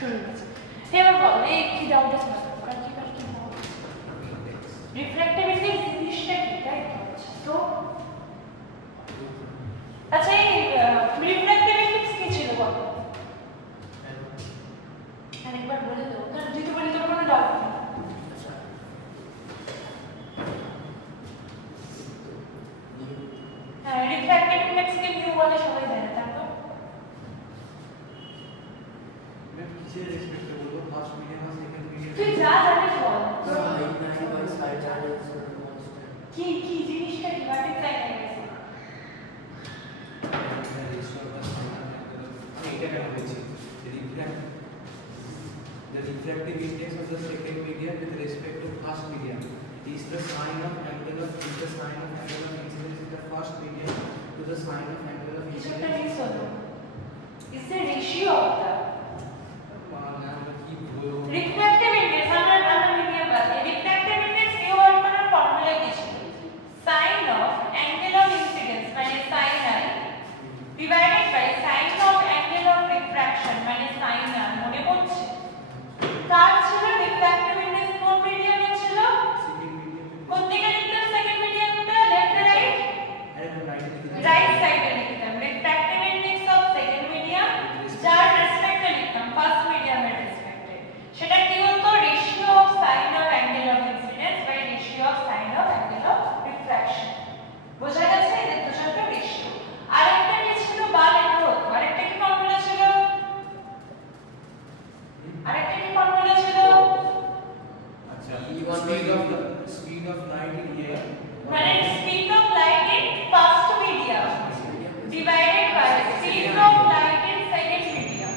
শুরু হয়েছে। এবার বলো এই কি ডাউট আছে না কার কি রিফ্র্যাক্টিভ ইন্ডেক্স জিনিসটা কি তাই তো আচ্ছা এই রিফ্র্যাক্টিভ ইন্ডেক্স কি ছিল বলো আরেকবার বলে দাও কারণ যদি বলি তোর কোনো ডাউট নেই হ্যাঁ রিফ্র্যাক্টিভ ইন্ডেক্স কে মিউ বলে সবাই জানে তারপর मैं किसे रेस्पेक्ट बोलूं फर्स्ट मीडियम और सेकंड मीडियम তুই যা জানিস বল সাইন বাই সাইড জানিস কি কি জিনিসটা কি বাটে চাই না গেছে The refractive index of the second medium with respect to first medium is the sine of angle of incidence in the first medium to the sine of angle of incidence. Is the ratio of the refractive refractive index আমরা medium বাদে refractive index কি হওয়ার কোনো formula কি ছিল sin of angle of incidence মানে sin i divided by sin of angle of refraction মানে sin r মনে পড়ছে কার ছিল refractive index কোন মিডিয়ামে ছিল কোন দিকে লিখতাম সেকেন্ড মিডিয়ামটা লেফট রাইট রাইট সাইডে লিখতাম refractive index of second medium যার রেসপেক্টে লিখতাম ফার্স্ট মিডিয়ামের রেসপেক্টে সেটা কি হতো ratio of sine of angle of incidence by ratio of sine of angle of refraction বোঝা গেছে এদের দুটোর রেশিও আরেকটা কি ছিল বা লেখা হতো আরেকটা কি ফর্মুলা ছিল अच्छा speed of light in air মানে speed of light in first medium divided by speed of light in second medium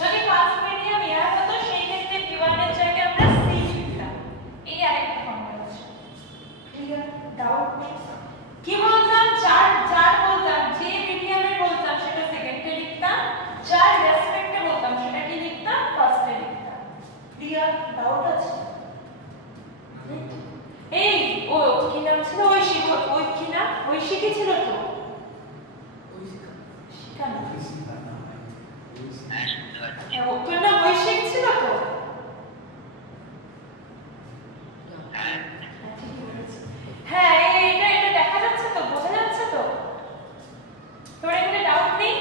যদি first medium air হতো সেই ক্ষেত্রে v1 এর জায়গায় আমরা c লিখতাম এই আরেকটা ফর্মুলা আছে ক্লিয়ার ডাউট নেই কি বলতাম যার বলতাম যে মিডিয়ামে বলতাম সেটা সেকেন্ডে লিখতাম যার রেসপেক্টে বলতাম সেটা কি লিখতাম ফার্স্টে লিখতাম ক্লিয়ার ডাউট আছে এই ও কি নাম ছিল ওই শিক্ষক ওই কি না ওই শিখে ছিল তো ওই শিখা না হ্যাঁ ও তো না ওই শিখ ছিল তো হ্যাঁ এটা দেখা যাচ্ছে তো বোঝা যাচ্ছে তো তোর এখানে ডাউট নেই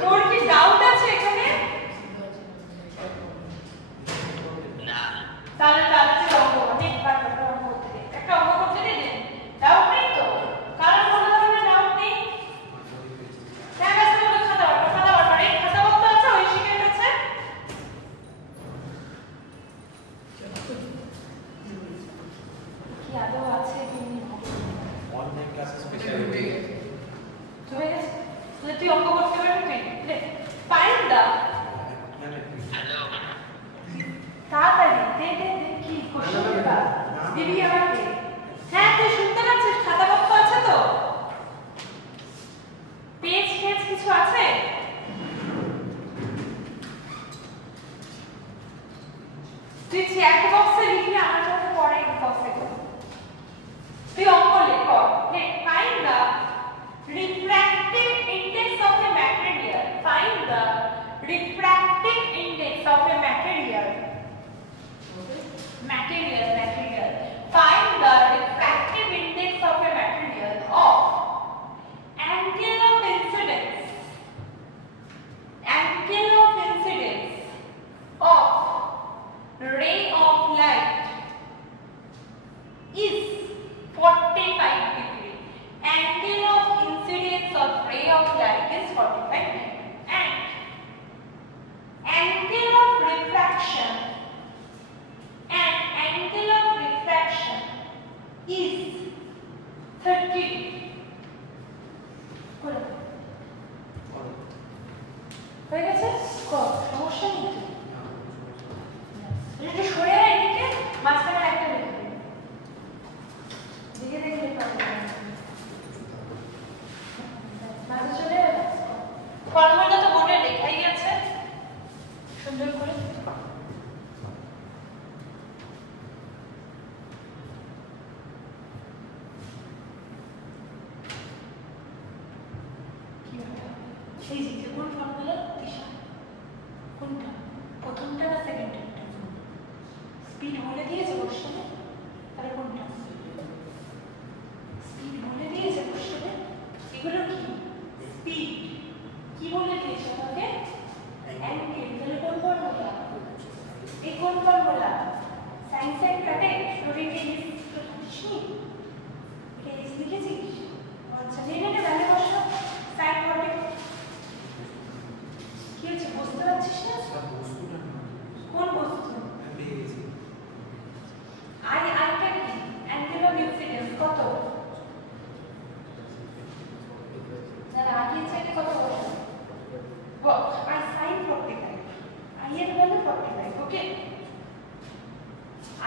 তোর কি ডাউট আছে এখানে তাহলে তুই অঙ্ক অনেকবার অঙ্ক করতে দে একটা অঙ্ক করতে দে ডাউট নেই তো কারণ কোনো ধরনের ডাউট নেই হ্যাঁ কাছে বলো খাতা বার এই খাতা বলতে আছে ওই শিখে গেছে কি আদৌ আছে কি ऑनलाइन क्लासेस स्पेशल হয়ে গেছে তাহলে তুই অঙ্ক করতে পারবি তুই ফাইন্ড দা তাড়াতাড়ি দে কি কোশ্চেনটা দিবি আমাকে হ্যাঁ তুই শুনতে পাচ্ছিস খাতা পত্র আছে তো পেজ কিছু আছে তুই চ্যাট বক্সে লিখলে আমার কাছে পরে বক্সে কর তুই অঙ্ক লেখ find the refractive index of a material find the refractive index of a material find the refractive index of a material of angle of incidence of ray of light is 45 degree angle of incidence of ray of light is 45 degree and angle of refraction is 30 degree হয়ে গেছে সমস্যা নেই একটু সরে আয় এদিকে মাঝখানে একটা লিখে দিকে দেখলে মাঝে চলে ফর্মুলা তো বোর্ডে লেখাই আছে সুন্দর করে এই যে কোন ফর্মুলা কোনটা? প্রথমটা না সেকেন্ডটা? স্পিড বলে দিয়েছে কোশ্চেনে, তাহলে কোনটা? স্পিড বলে দিয়েছে কোশ্চেনে। এগুলো কি? স্পিড কি বলে দিয়েছে আমাকে? অ্যাঙ্গেল। তাহলে কোন ফর্মুলা? এই কোন ফর্মুলা? সাইন সাইন কাটে শরীরে লিখছিস, এটা লিখেছিস? আচ্ছা জেনে নে ভ্যালু বসো। সাইন কাটে কি হচ্ছে বুঝতে পারছিস না? বস্তুটা কোন বস্তু? আমি পেয়ে গেছি। আইটা কি? অ্যাঙ্গেল অফ ইনসিডেন্স কত? যারা আগের সাইডে কত বসো? আই সাইন 45, আই এর ভ্যালু 45। ওকে,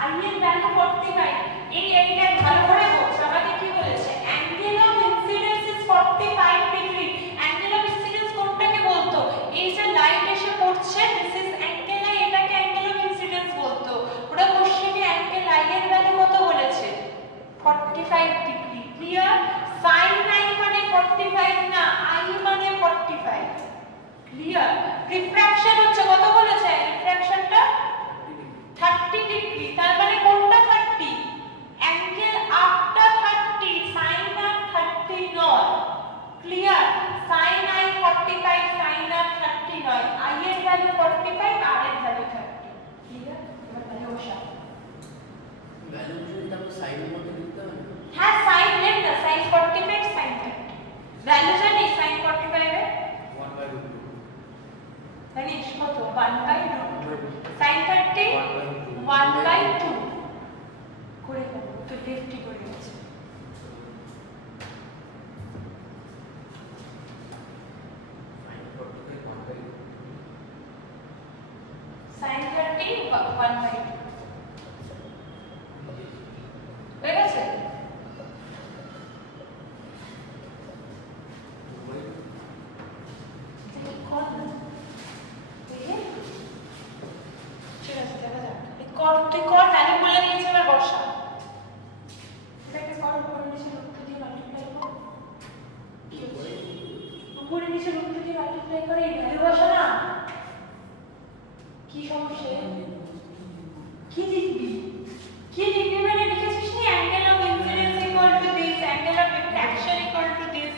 আই এর ভ্যালু 45। এইটা ভালো করে বোঝ। আমাকে কি বলেছে? Angle of incidence is 45 degree. Angle of incidence কোনটাকে বলতো? এই যে লাইট এসে পড়ছে, দিস ইজ অ্যাঙ্গেল আই, এটাকে অ্যাঙ্গেল অফ ইনসিডেন্স বলতো। ওটা কোশ্চেনে অ্যাঙ্গেল আই এর ভ্যালু কত বলেছে? 45 ডিগ্রি। ক্লিয়ার? sin আই মানে 45 না, আই মানে 45। ক্লিয়ার? রিফ্র্যাকশন হচ্ছে কত বলেছে? রিফ্র্যাকশনটা 30 ডিগ্রি। তার মানে কোনটা 30? অ্যাঙ্গেল আপটা 30, sin আর 30 নয়। ক্লিয়ার? sin আই 45, sin আর 30 নয়। আই এর ভ্যালু 45, আর এর ভ্যালু 30। ক্লিয়ার? এবার ভ্যালু বসাও। ভ্যালু যদি তারপর সাইনের মধ্যে লিখতে হবে না? হ্যাঁ sin লেখ না, sin 45, sin 30। ভ্যালু জানিস sin 45 এর? 1/2 জানিস কত? 1/2। sin 30 1/2 করে ফেলো। তো লেফটই করে গেছে। sin 30 1/2 হয়ে গেছে? ঠিক আছে, দেখা যাক। তুই কর, ভ্যালু বলে দিয়েছে, এবার বসা। এটাকে কর, উপরে নিচে রুট দিয়ে মাল্টিপ্লাই কর। উপরে নিচে রুট দিয়ে মাল্টিপ্লাই করে এই ভ্যালু বসা না। কি সমস্যা? কি লিখবি? কি লিখবি মানে লিখেছিস নি angle of incidence equal to this, angle of refraction equal to this,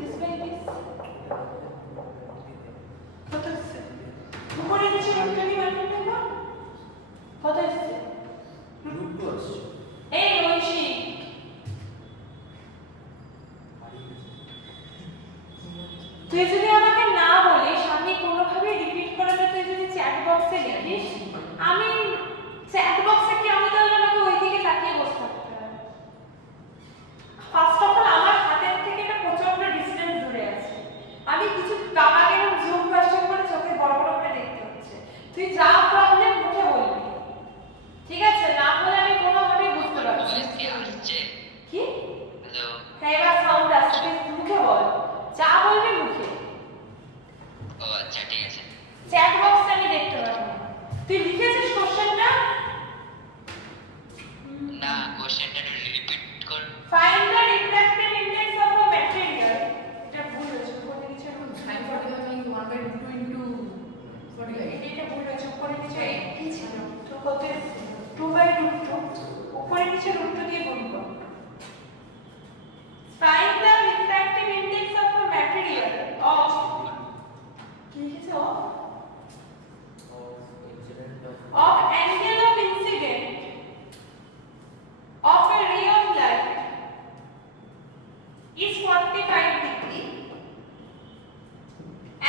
this by this। কত আসছে? উপরে নিচে রুট দিয়ে মাল্টিপ্লাই কর। কত আসছে? √2 আসছে। এই ঐশিক, তুই যদি আমাকে না বলিস, আমি কোনোভাবে রিপিট করে তুই যদি চ্যাট বক্সে লিখিস, আমি চ্যাট বক্সে কি আমি তাহলে আমাকে ওই দিকে তাকিয়ে বসে থাকতে হবে। ফার্স্ট অফ অল আমার হাতের থেকে এটা প্রচন্ড ডিসটেন্স দূরে আছে। আমি কিছু আমাকে এরকম জুম ভার্সন করে চোখে বড় বড় করে দেখতে হচ্ছে। তুই যা প্রবলেম মুখে বলবি, ঠিক আছে? না বলে আমি কোনোভাবেই বুঝতে পারছি না। কি? হ্যালো। হ্যাঁ, এবার সাউন্ড আসছে, তুই মুখে বল, যা বলবি মুখে। ও আচ্ছা, ঠিক আছে। চ্যাট বক্সে আমি দেখতে পারবো না। তুই লিখেছিস কোশ্চেনটা? না, কোশ্চেনটা একটু রিপিট কর। Find the refractive index of a material. এটা ভুল হয়েছে, উপরে নিচে রুট। sin 45 means 1/2 into 45. এটা ভুল হয়েছে, উপরে নিচে কি ছিল? তো কত? 2/2। উপরে নিচে রুট দিয়ে গুণ কর। Find the refractive index of a material of কি লিখেছে? of angle of incident of a ray of light is 45 degree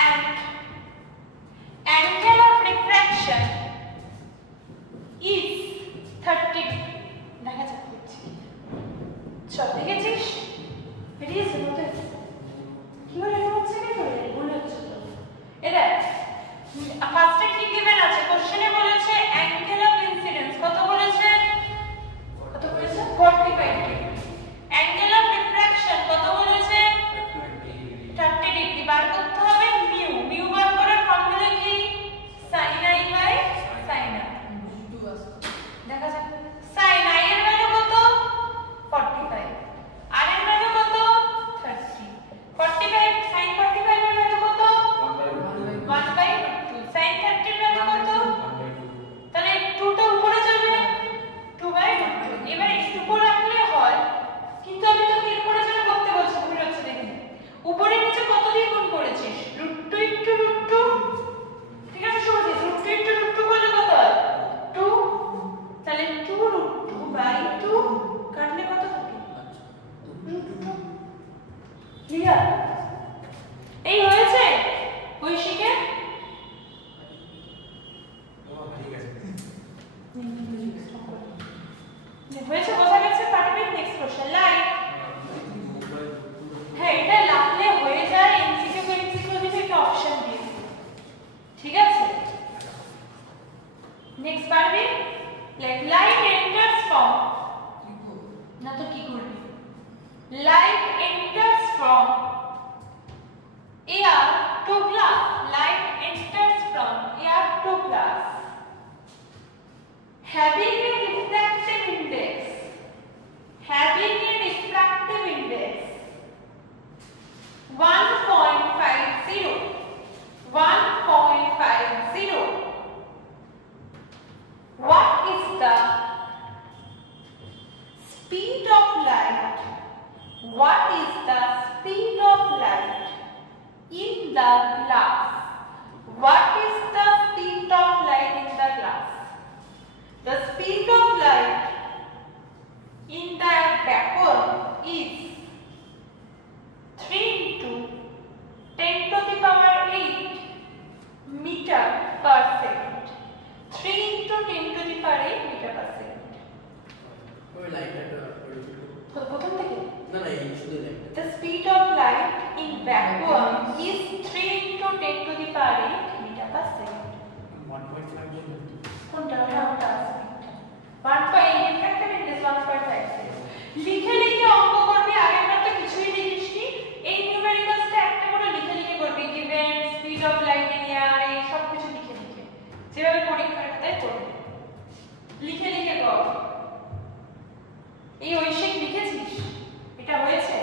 and angle of refraction is 30 degree। দেখা যাচ্ছে করেছিস √2 * √2 ঠিক আছে শুভজিৎ √2 * √2 করলে কত হয় 2 তাহলে 2 √2 / 2 কাটলে কত থাকে √2 ক্লিয়ার এই হয়েছে কৈশিকে হয়েছে বোঝা গেছে পারবে নেক্সট কোশ্চেন লাইক হ্যাঁ এটা লাগলে হয়ে যায় এমসিকিউ দিতে একটা অপশন দিয়ে ঠিক আছে নেক্সট পারবে লাইট এন্টারস ফ্রম না তো কি করবি light enters from air to glass light enters from air to glass having a refractive index 1.50 what is the speed of light in the glass what is the speed of light in the glass the speed of light in the vacuum is 3 into 10 to the power 8 meter per second 3 into 10 to the power 8 meter per second ওই লাইটটা প্রথম থেকে না না এই শুধু light the speed of light in vacuum is 3 into 10 to the power 8 meter per second 1.5 কোনটা ওটা 1.8 refractive index 1.5 লিখে লিখে অঙ্ক করবি আগের বার তো কিছুই লিখিসনি এই নিউমেরিক্যালসটা একটা করে লিখে লিখে করবি given speed of light in air এই সব কিছু লিখে লিখে যেভাবে পরীক্ষার খাতায় করবি লিখে লিখে কর এই ঐশিক লিখেছিস এটা হয়েছে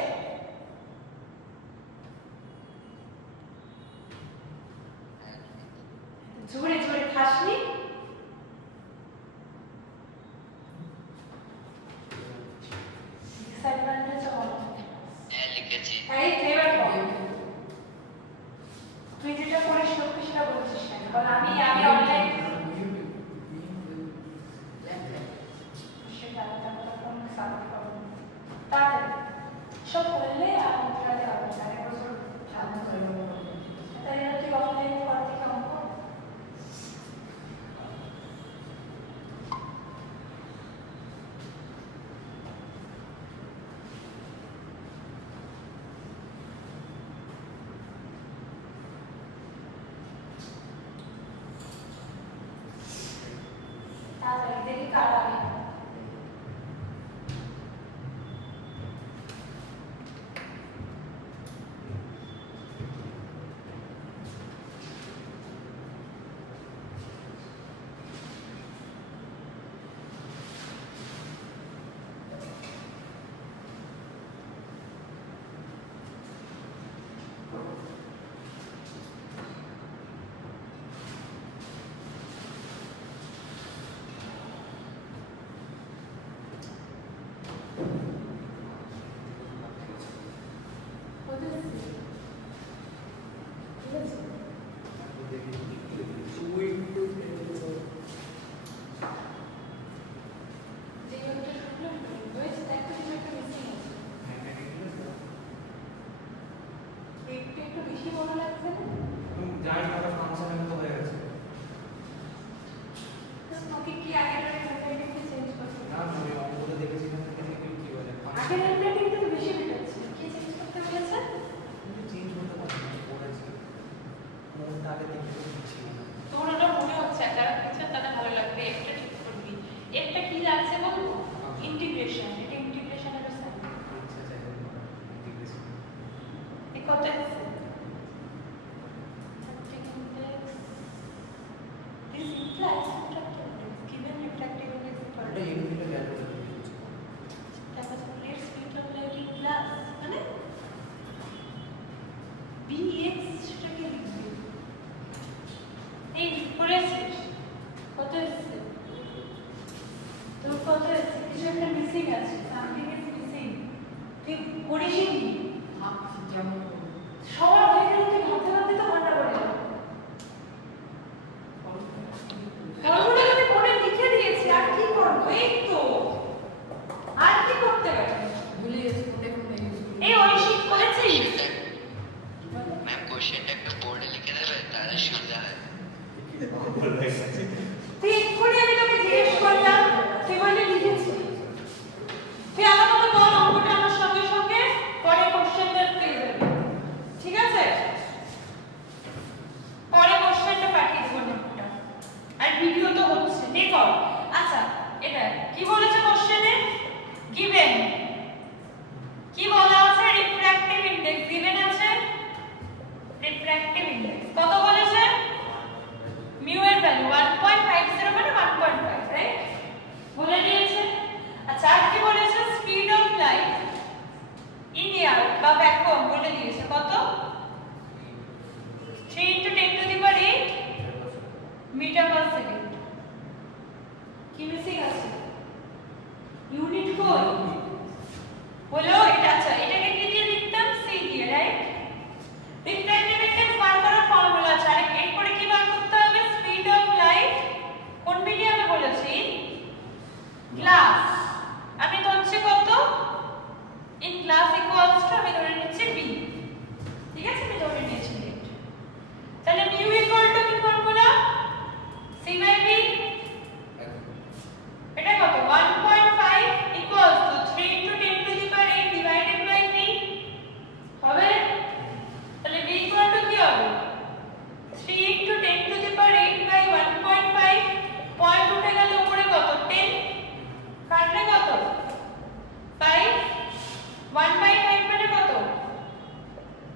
জোরে জোরে খাসনি ডিসঅ্যাডভান্টেজ অফ হ্যাঁ লিখেছি এই ফেভার কর তুই যেটা করিস সত্যি সেটা বলছিস না কারণ আমি অনলাইন সেটা কোন সাপোর্ট করব তাহলে সব করলে আমি তাহলে হবে তাহলে বছর ভালো করব তাহলে তুই অনলাইন কর থেকে অঙ্ক তাহলে দেখি কার আগে জানি না ফাংশনের তো হয়ে গেছে তোকে কি আগের রেফারেন্সে চেঞ্জ করতে না আমি অঙ্কটা দেখেছিলাম এখানে কি বলে আগের রেফারেন্সে তো বেশি বেরোচ্ছে কি চেঞ্জ করতে বলেছে চেঞ্জ করতে পারি না পড়েছি মনটা আগে দেখতে দিচ্ছি না তোর ওটা মনে হচ্ছে যারা দেখছে তাদের ভালো লাগবে একটা ঠিক করবি একটা কি লাগছে বলবো ইন্টিগ্রেশন এটা ইন্টিগ্রেশনের সাইন আচ্ছা আচ্ছা ইন্টিগ্রেশন এই কত আছে this implies refractive index given refractive index এটা ইউনিটে ক্যালকুলেট मैम क्वेश्चन टा একটা বোর্ডে লিখে দেবে তাহলে সুবিধা হয়। তুই এক্ষুনি আমি তোকে জিজ্ঞেস করলাম তুই বললি লিখেছিস, তুই আমার মতো বল অঙ্কটা আমার সঙ্গে সঙ্গে পরে কোশ্চেনটা পেয়ে যাবে, ঠিক আছে? পরে কোশ্চেনটা পাঠিয়ে দেবো নোটটা, আর ভিডিও তো হচ্ছে দেখো। আচ্ছা এটা কি বলেছে কোশ্চেনে? গিভেন কি বলা আছে? রিফ্র্যাক্টিভ ইনডেক্স গিভেন আছে। রিফ্র্যাক্টিভ ইনডেক্স কত বলেছে? মিউ এর ভ্যালু 1.50 মানে 1.5, রাইট? বলে দিয়েছে। আচ্ছা আর কি বলেছে? Speed of light in air বা ভ্যাকুয়াম বলে দিয়েছে কত? 3 × 10⁸ মিটার পার সেকেন্ড। কি মিসিং আছে? ইউনিট কই হলো এটা? আচ্ছা এটাকে কি দিয়ে লিখতাম? সি দিয়ে, রাইট? রিফ্র্যাক্টিভ ইনডেক্স বার করার ফর্মুলা আছে। আর এরপরে কি বার করতে হবে? স্পিড অফ লাইট কোন মিডিয়ামে বলেছি? গ্লাস। আমি ধরছি কত? ইন গ্লাস ইকুয়ালস টু আমি ধরে নিচ্ছি বি, ঠিক আছে? আমি ধরে নিয়েছি নেট। তাহলে মিউ ইকুয়াল টু কি ফর্মুলা? C by v. এটা কত? 1.5 equals to 3 × 10⁸ divided by v হবে। তাহলে b ইকুয়াল টু কি হবে? 3 × 10⁸ বাই 1.5। পয়েন্ট উঠে গেল উপরে কত? 10 কাটলে কত? 5। 1/5 মানে কত?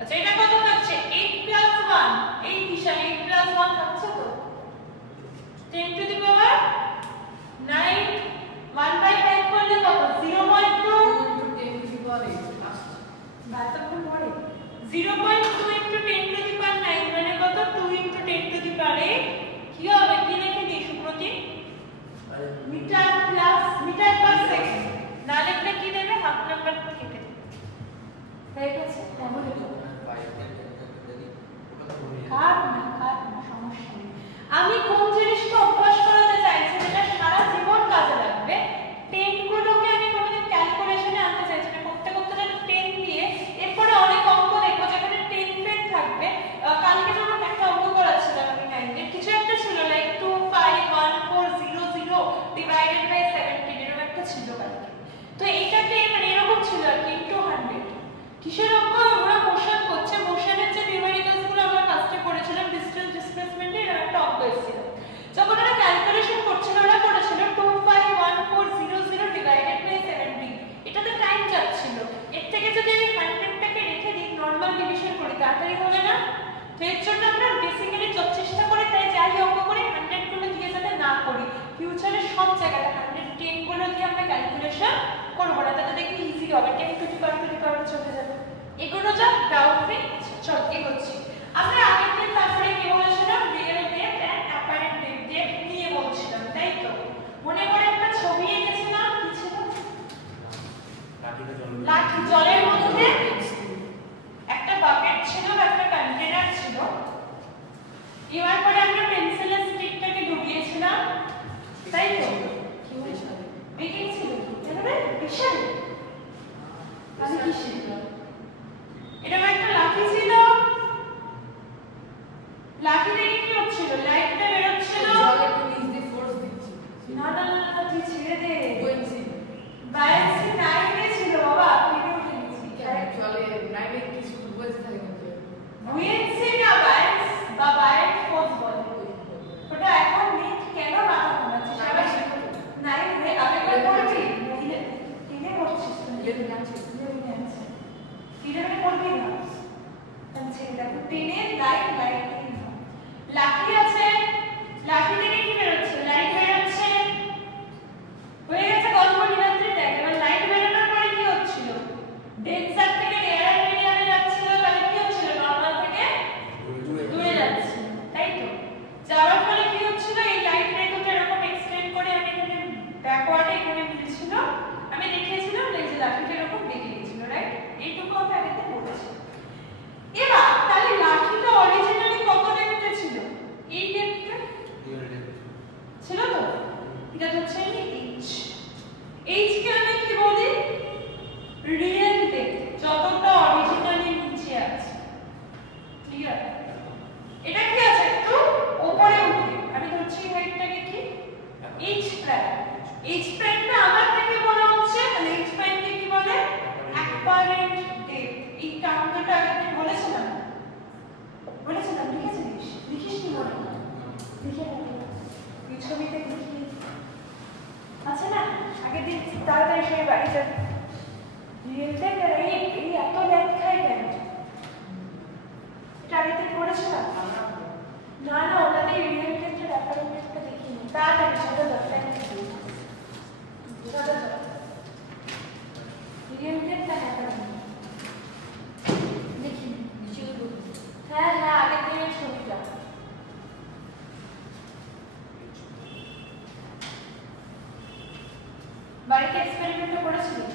আচ্ছা এটা কত থাকছে? 8 + 1। এই দিশায় 8 + 1 থাকছে তো 10⁹। 1/5 করলে কত? 0.2 বাতক্ষণ পড়ে 0.2 × 10⁹ মানে কত? 2 × 10⁸ কি হবে? কি লিখে দিই সুপ্রতীক? Metre per second. না লিখলে কি দেবে? হাফ নাম্বার কেটে দেবে, হয়ে গেছে? তাহলে কাট না সমস্যা নেই। আমি কোন জিনিসটা অভ্যাস করাতে চাইছি যেটা সারা জীবন কাজে লাগবে? 10 গুলোকে আমি কোনোদিন ক্যালকুলেশনে আনতে চাইছি না। করতে করতে যেন 10 দিয়ে এরপরে অনেক অঙ্ক দেখবো যেখানে 10 ফেন থাকবে। কালকে যখন একটা অঙ্ক করাচ্ছিলাম আমি 9 এর কিছু একটা ছিল লাইক 251400 ডিভাইডেড বাই 17 এরকম একটা ছিল কালকে। তো এইটাতে মানে এরকম ছিল আর কি ইনটু 100। কিসের অঙ্ক? ওরা মোশন করছে। মোশনের যে নিউমেরিক্যালস গুলো আমরা ফার্স্টে পড়েছিলাম ডিসটেন্স ডিসপ্লেসমেন্টে এর একটা অঙ্ক এসেছিল। যখন ওরা ক্যালকুলেশন করছিল ওরা করেছিল 251400 ডিভাইডেড বাই 17। এটাতে টাইম যাচ্ছিল। এর থেকে যদি আমি 100টাকে রেখে দিই নরমাল ডিভিশন করি তাড়াতাড়ি হবে না? তো এর জন্য আমরা বেসিক্যালি চেষ্টা করি তাই যাই অঙ্ক করি 100 গুলো দিয়ে যাতে না করি। ফিউচারে সব জায়গাতে 110 গুলো দিয়ে আমরা ক্যালকুলেশন করব না, তাতে দেখি ইজি হবে। 10⁻⁴ চলে যাবে। এগুলো যা ডাউট ফ্রি। চল এগোচ্ছি। আমরা আগের দিন তারপরে কি বলেছিলাম? Real depth and apparent depth নিয়ে বলছিলাম, তাই তো? মনে করে একটা ছবি এঁকেছিলাম। কি ছিল? লাঠি। জলের মধ্যে একটা বাকেট ছিল, একটা কন্টেনার ছিল। এবার পরে আমরা পেন্সিলের স্টিকটাকে ডুবিয়েছিলাম, তাই তো? কি হয়েছিল? বেকিং ছিল এবারে বিশাল মানে কি ছিল? এটা একটা লাঠি ছিল। লাঠি থেকে কি হচ্ছিল? লাইটটা বের হচ্ছিল। না তুই ছেড়ে দে। বায়ান্সি 9 এ ছিল বাবা, তুই উঠে গেছিস। বুয়েন্সি না বায়ান্স বা বায়ান্স ফোর্স বলে। ওটা এখন নিট কেন মাথা ঘামাচ্ছিস? আবার 9 এ আগে পড়বি? কিনে পড়ছিস তুই? কিভাবে পড়বি না? আচ্ছা দেখো 10 এর লাইট লাঠি আছে। লাঠি থেকে কি বের হচ্ছে? লাইট বের হচ্ছে। হয়ে গেছে গল্প নিরাত্রি। দেখ এবার লাইট বেরোনোর পরে কি হচ্ছিল? ডেন্সার থেকে এয়ার মিডিয়ামে যাচ্ছিল, তাহলে কি হচ্ছিল? নরমাল থেকে দূরে যাচ্ছিল, তাই তো? যাওয়ার ফলে কি হচ্ছিল? এই লাইট রেগুটা এরকম এক্সটেন্ড করে আমি এখানে ব্যাকওয়ার্ডে এখানে মিলছিল। আমি দেখিয়েছিলাম এই যে লাঠিটা এরকম বেঁকে গেছিল, রাইট? এইটুকু আমি আগেতে পড়েছি। এবার তাহলে লাঠিটা অরিজিনালি কত ডেপথে ছিল? এই ডেপথে সে বাড়ি যাবে রিয়েলটা এই এত ব্যাগ খায় কেন এটা আগে থেকে পড়েছিল না না ওটাতে রিয়েল ক্ষেত্রে ব্যাপার একটা দেখিনি তাড়াতাড়ি ছোট দরকার রিয়েল ক্ষেত্রে ব্যাপার দেখি হ্যাঁ হ্যাঁ আগের দিনের ছবিটা বাড়িতে এক্সপেরিমেন্টটা করেছিস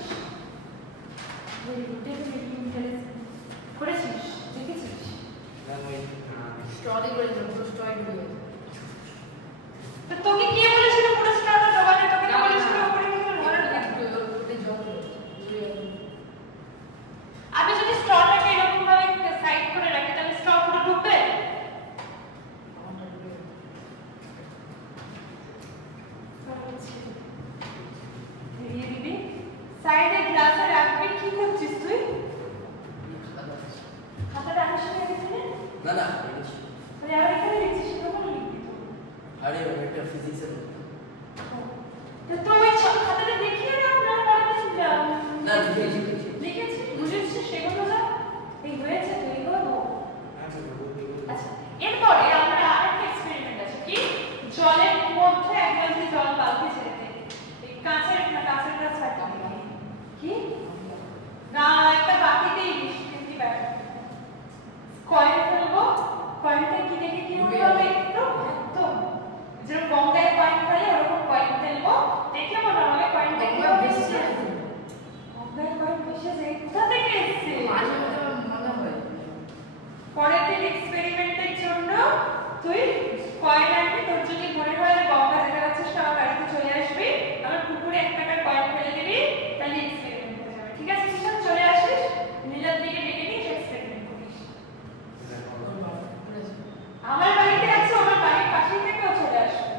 করেছিস দেখেছিস স্ট্রলি করে দিল পুরো স্ট্রয় করে দিল তো তোকে কে বলেছিল পুরো স্টারটা দোকানে তোকে কে বলেছিল উপরে কি আমি যদি স্ট্রটাকে এরকম ভাবে সাইড করে রাখি তাহলে স্ট্র পুরো ডুববে ধীরে ধীরে সাইডে গ্লাসে রাখবি কি করছিস তুই খাতাটা আনিস না এখানে না না এনেছি। মানে আর এখানে লিখছিস তখন লিখবি তো আরে একটা ফিজিক্সের তো ওই খাতাটা দেখিয়ে দাও না পড়াতে না লিখেছি লিখেছি বুঝেছিস সেগুলো যা এই হয়েছে তো এগুলো আচ্ছা এরপরে আমরা আরেকটা এক্সপেরিমেন্ট আছে কি জলের মধ্যে এক বালতি জল বালতি ছেড়ে দে এই কাঁচের গ্লাস রাখবি কি না একটা বাটিতে ইলিশ কি ব্যাপার কয়েন ফেলবো কয়েনটা কি দেখে কি হবে একটু একদম যেরকম গঙ্গায় কয়েন ফেলে ওরকম কয়েন ফেলবো দেখে মনে হবে কয়েনটা কি হবে গঙ্গায় কয়েন ভেসে যায় কোথা থেকে এসেছে মাঝে মাঝে মনে হয় পরের দিন এক্সপেরিমেন্টের জন্য তুই কয়েন আনবি তোর যদি মনে হয় গঙ্গা যেতে যাচ্ছিস আমার বাড়িতে চলে আসবি আমার পুকুরে এক টাকার কয়েন ফেলে দিবি তাহলে এক্সপেরিমেন্ট হয়ে যাবে ঠিক আছে কিষান চলে আসিস নীলার দিকে ডেকে নিয়ে এক্সপেরিমেন্ট করিস আমার বাড়িতে আছে আমার বাড়ির পাশেই থেকেও চলে আসবে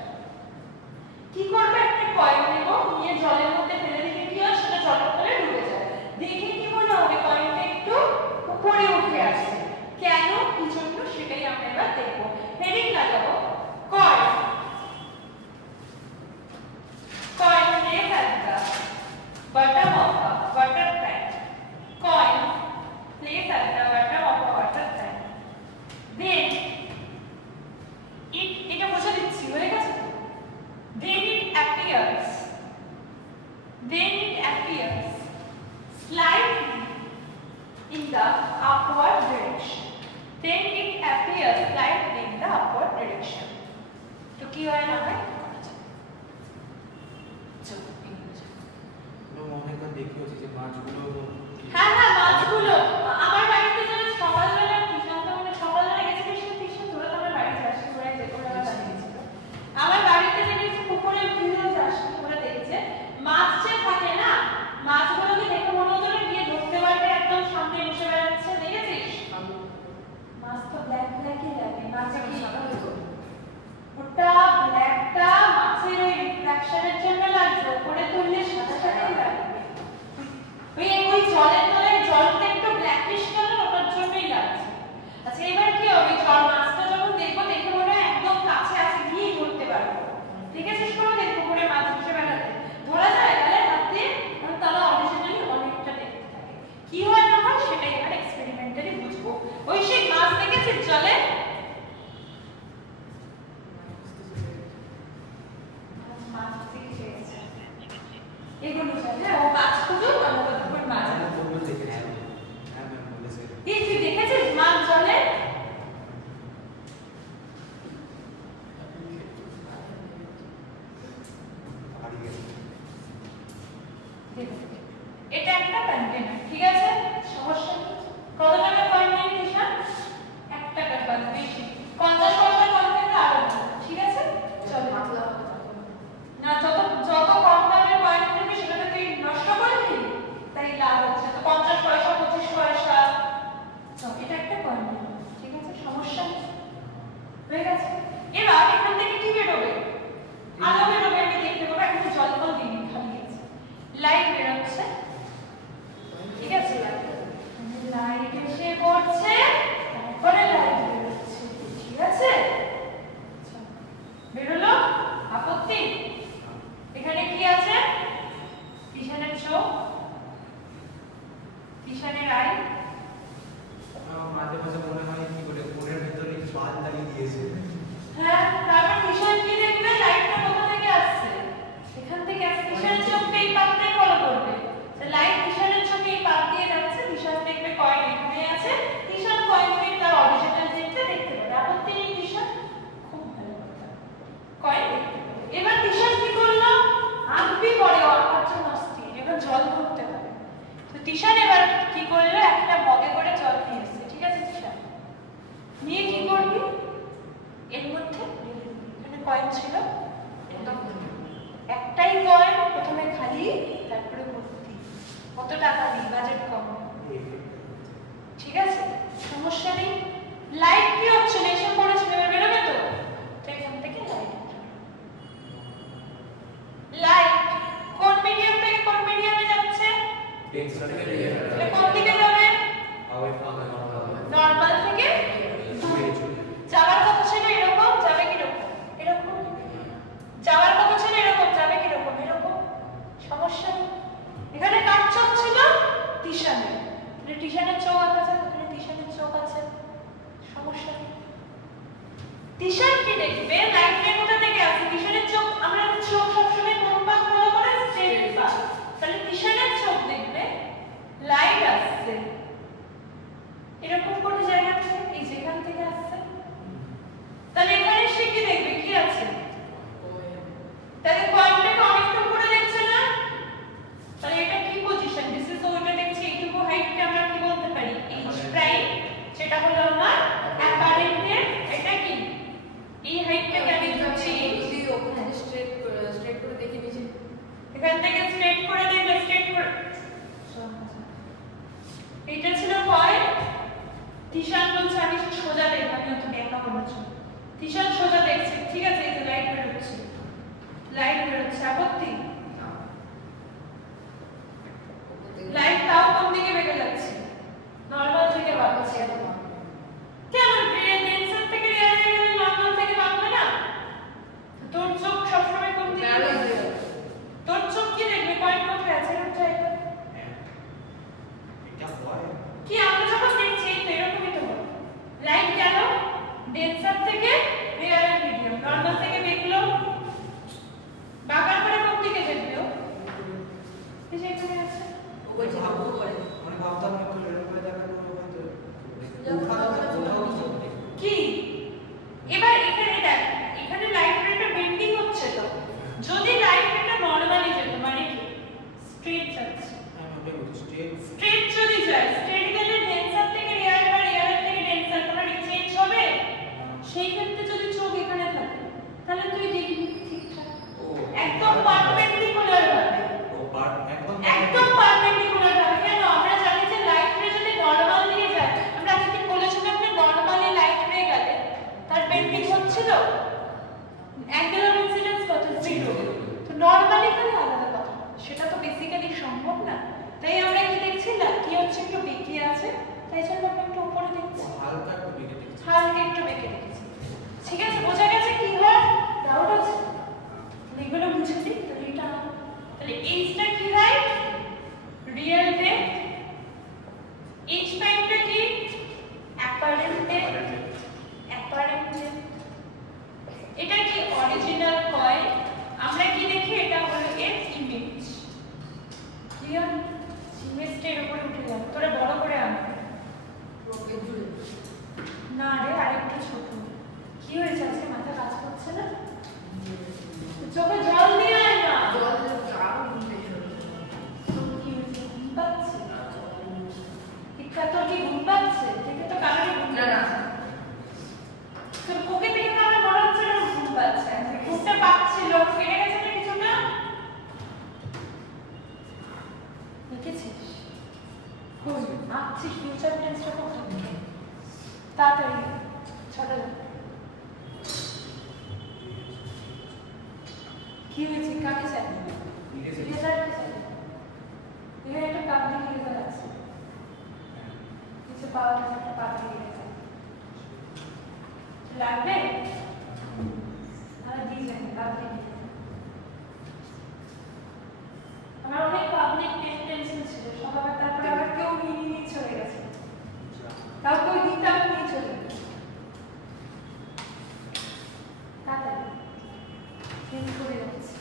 কি করবে একটা কয়েন নেব নিয়ে জলের মধ্যে ফেলে দিলে কি হয় সেটা জলের তলে ডুবে যায় দেখে কি মনে হবে কয়েনটা একটু উপরে উঠে আসছে কেন কি জন্য সেটাই আমরা এবার দেখবো হেডিং লাগাবো coin coin place at the bottom of a water tank coin placed at the bottom of a water tank then এটা বোঝা দিচ্ছি হয়ে গেছে then it appears slightly in the upward direction তো কি হয় না হয় অনেকবার দেখিয়েছি যে মাছগুলো হ্যাঁ হ্যাঁ মাছগুলো আমার বাড়িতে যখন সকালবেলা টিউশন তো মানে সকালবেলা গেছে টিউশন তোরা তো আমার বাড়িতে আসি ওরা যেতে ওরা দাঁড়িয়েছিল আমার বাড়িতে যদি পুকুরে ভিডিও আসি ওরা দেখছে মাছ যে থাকে না মাছগুলোকে দেখে মনে হতো না গিয়ে ধরতে পারবে একদম সামনে বসে বেড়াচ্ছে দেখেছিস মাছ তো ব্ল্যাকই লাগে মাছ কি ওটা ব্ল্যাকটা মাছের ওই রিফ্লেকশনের জন্য লাগছে উপরে তুললে সাদা সাদাই লাগবে ওই জলের তলায় ছিল? একটাই কয়েন, প্রথমে খালি তারপরে ভর্তি। কত টাকা দিই, বাজেট কম, ঠিক আছে, সমস্যা নেই। লাইট কি হচ্ছে, এসব পড়েছিল, এবার বেরোবে তো? তো এখান থেকে লাইট কোন মিডিয়াম থেকে কোন মিডিয়ামে যাচ্ছে? তাহলে কোন দিকে যাবে? নরমাল থেকে যাওয়ার কথা ছিল এরকম, যাবে কিরকম? এরকম। যাওয়ার কথা ছিল এরকম, যাবে কিরকম? এরকম। সমস্যা নেই। এখানে কার চোখ ছিল? টিশানের। তাহলে টিশানের চোখ আছে, তাহলে টিশানের চোখ আছে, সমস্যা নেই। টিশান কি দেখবে? লাইটের কোথা থেকে আসে? টিশানের চোখ, আমরা চোখ সবসময় কোন পাশ ফলো করে? স্ট্রেট পাশ। তাহলে টিশানের চোখ দেখবে লাইট আসছে এরকম কোন জায়গা থেকে, এই যেখান থেকে আসছে। তাহলে এখানে সে কি দেখবে, কি আছে? তাহলে কয়েনটাকে অনেকটা উপরে দেখছে না? তাহলে এটা কি পজিশন? দিস ইজ ওটা দেখছে, এইটুকু হাইটকে আমরা কি বলতে পারি? h প্রাইম, সেটা হলো আমার অ্যাপারেন্টের, এটা কি এই হাইটটাকে আমি ধরছি ওখানে স্ট্রেট করে দেখে নিয়েছি। এখান থেকে স্ট্রেট করে দেখলে, স্ট্রেট করে এটা ছিল পয়েন্ট। তিশান বলছে আমি সোজা দেখব, আমি অত ব্যাখ্যা বলছি। তিশান সোজা দেখছে, ঠিক আছে, এই তো লাইট বেরোচ্ছে, লাইট বেরোচ্ছে, আপত্তি? লাইট তাও কোন দিকে বেঁকে যাচ্ছে? নরমাল থেকে বাঁকছে। কেন ডেন্সার থেকে রিয়ালে গেলে নরমাল থেকে বাঁকবে না? তোর চোখ সবসময় কোন দিকে দেখবে? তোর চোখ কি দেখবে? পয়েন্ট কোথায় আছে? এরকম জায়গা কি আমরা যখন দেখছি তো এরকমই তো। লাইট গেল ডেন্সার থেকে রিয়ালের মিডিয়াম, নরমাল থেকে দেখলো, বাঁকার পরে কোন দিকে দেখবে? এই যে এখানে আছে, ওই যে ভাবো করে মানে ভাবতাম একটু এরকম করে দেখানো হয়তো কি এবার এখানে দেখ, এখানে লাইট রেটা বেন্ডিং হচ্ছে তো, যদি লাইট রেটা নরমালি যেত মানে কি স্ট্রেট যাচ্ছে, স্ট্রেট যদি যায়, স্ট্রেট গেলে ডেন্সার থেকে রিয়াল বা রিয়ালের থেকে ডেন্সার কোনো চেঞ্জ হবে? সেই ক্ষেত্রে যদি চোখ এখানে থাকে তাহলে তুই দেখবি ঠিকঠাক একদম পারপেন্ডিকুলার ভাবে, একদম পারপেন্ডিকুলার ভাবে। কেন? আমরা জানি যে লাইট রে যদি নরমাল দিকে যায়, আমরা আজকে বলেছিলাম যে নরমালি লাইট রে গেলে তার বেন্ডিং হচ্ছিল, অ্যাঙ্গেল অফ ইনসিডেন্স কত? 0। তো নরমালি গেলে আলাদা কথা, সেটা তো বেসিক্যালি সম্ভব না। তাই আমরা কি দেখছি না, কি হচ্ছে, একটু বেঁকে আছে, তাই জন্য আমরা একটু উপরে দেখছি, হালকা একটু বেঁকে দেখছি। হালকা একটু বেঁকে দেখেছি, ঠিক আছে, বোঝা গেছে? কি হয়, ডাউট আছে? এগুলো বুঝে দিই, তাহলে এটা, তাহলে এইচটা কি হয়? Real depth. এইচ প্রাইমটা কি? Apparent depth, apparent depth. এটা কি অরিজিনাল কয়েন? আমরা কি দেখি, এটা হলো এর ইমেজ, ক্লিয়ার? ইমেজটার উপরে উঠে যাবে, তোরা বড় করে আনবে না রে, আরেকটু ছোট। কি হয়েছে, আজকে মাথা কাজ করছে না? চোখে জল দিয়ে আয় না। জল কাম কি হয়েছে, ঘুম পাচ্ছে? ইচ্ছা তোর কি ঘুম পাচ্ছে? থেকে তো কারোরই ঘুম না, না। পাচ্ছে। তোর বুকে থেকে তো আমার মনে হচ্ছে না ঘুম পাচ্ছে, ঘুমটা পাচ্ছিল, কেটে গেছে না কিছুটা? দেখেছিস? কই আঁকছিস ফিউচার টেন্সটা কোথা থেকে? তাড়াতাড়ি ছটা। কি হয়েছে, কাকে চাই? ইরেজারকে চাই। এখানে একটা পাবলিক ইরেজার আছে, কিছু পাওয়া গেছে, একটা পাবলিক ইরেজার লাগবে, আমরা দিয়ে যাই পাবলিক। আমার অনেক পাবলিক পেন্সিল ছিল সব, আবার তারপরে আবার কেউ নিয়ে চলে গেছে, কাউকে ওই দিনটা আমি নিয়ে চলে গেছি। তাড়াতাড়ি চেঞ্জ করে যাচ্ছি।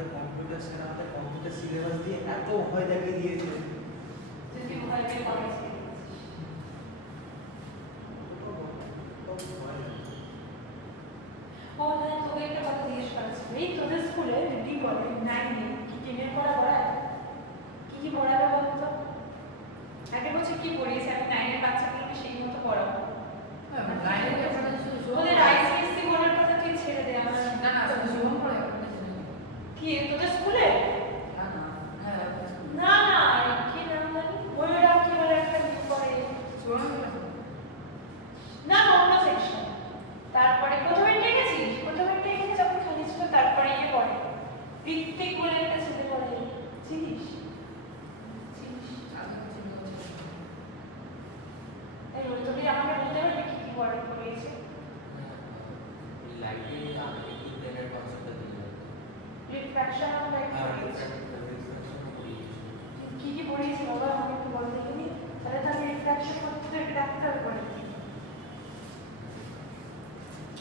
আমাদের কম্পিউটার স্যার আমাদের কম্পিউটার সিলেবাস দিয়ে এত ভয় দেখিয়ে দিয়েছে। যদি ভয় পেয়ে পড়াচ্ছি ও না, তোকে একটা কথা জিজ্ঞেস করা ছিল। এই তোদের স্কুলে রেডি বলে 9 কি 10 এর পড়া পড়ায়? কি পড়াবে বলতো? আগের বছর কি পড়িয়েছে? আমি 9 এর বাচ্চাগুলোকে সেই মতো পড়াবো। লাইনের ব্যাপারটা ওদের আইসিএসসি বোর্ডের কথা তুই ছেড়ে দে। আমার না না জীবন পড়ে ওখানে ছিল কি তোদের স্কুলে? না না হ্যাঁ না না, কি নাম জানি? ওইরা কি বলে একটা কি করে? জীবন না, অন্য সেকশন। তারপরে প্রথমে গেছিস, প্রথমে গেছিস যখন খালি ছিল, তারপরে ইয়ে পড়ে ঋত্বিক বলে একটা ছেলে পড়ে, চিনিস? এই ওই তুমি আমাকে বলতে পারবে কি কি পড়ে পড়িয়েছে? লাইটে আমাকে কি ব্রেনের কনসেপ্টটা দিল রিফ্র্যাকশন অফ লাইট পড়িয়েছে। কি কি পড়িয়েছে বাবা আমাকে একটু বলতে দিবি? তাহলে তো আমি রিফ্র্যাকশন করতে তো এটা ডাক্তার করে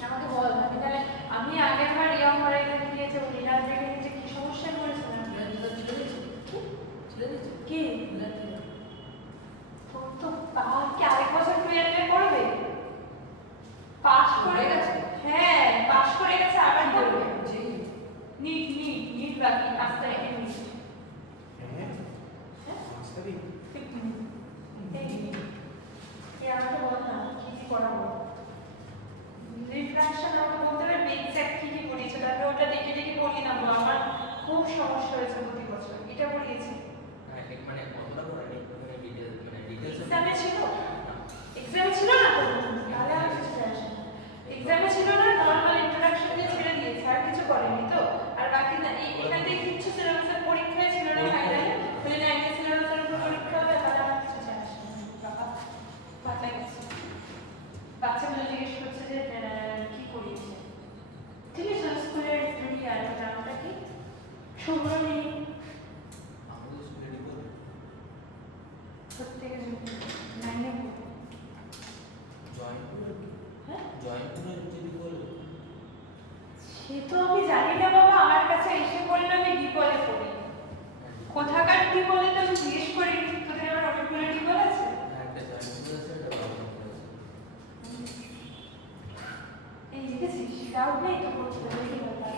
আমাকে বল। আমি তাহলে আমি আগের বার ইয়ং হরাইজনে গিয়েছে রিনাল ব্রেনে যে কি সমস্যা করেছিলাম কি তো তার কি আরেক বছর টুয়েলভে পড়বে? পাস করে গেছে? হ্যাঁ পাস করে গেছে, আবার পড়বে। নিট বাকি 5 তারিখে নিট। হ্যাঁ 5 তারিখ এই আমাকে বল না কি কি পড়াবো? রিফ্র্যাকশন আমাকে বলতে পারবে এক্স্যাক্ট কি কি পড়িয়েছে? তারপরে ওটা দেখে দেখে পড়ি না, আমার খুব সমস্যা হয়েছে প্রতি বছর। এটা পড়িয়েছে মানে কতটা পড়ানি মানে ডিটেইলস এক্সামে ছিল? এক্সামে ছিল না তো? তাহলে আর কিছু যায় আসে না। এক্সামে ছিল না, নরমাল ইন্ট্রোডাকশন দিয়ে ছেড়ে দিয়েছে, আর কিছু করেনি তো। আর বাকি না এখান থেকে কিচ্ছু সিলেবাসের পরীক্ষা ছিল না ফাইনালে, যদি 90 সিলেবাসের উপর পরীক্ষা হবে তাহলে আর কিছু যায় আসে না। বাবা পাতলা গেছে। বাচ্চাগুলো জিজ্ঞেস করছে যে কি করিয়েছে। ঠিক আছে স্কুলের স্টুডেন্ট আর নামটা কি? শুভ্রনী। আমাদের স্কুলে ডিপো প্রত্যেকে 9 জয়পুর হ্যাঁ জয়পুরের যে ডিপো সে তো আমি জানি না বাবা, আমার কাছে এসে বললো আমি ডিপলে পড়ি। কোথাকার ডিপলে তো আমি জিজ্ঞেস করি, তোদের আমার অনেকগুলো ডিপল আছে। একটা জয়পুর আছে একটা বাবুপুর আছে এই দেখেছিস ডাউট নেই তো করতে দেখি বলতে।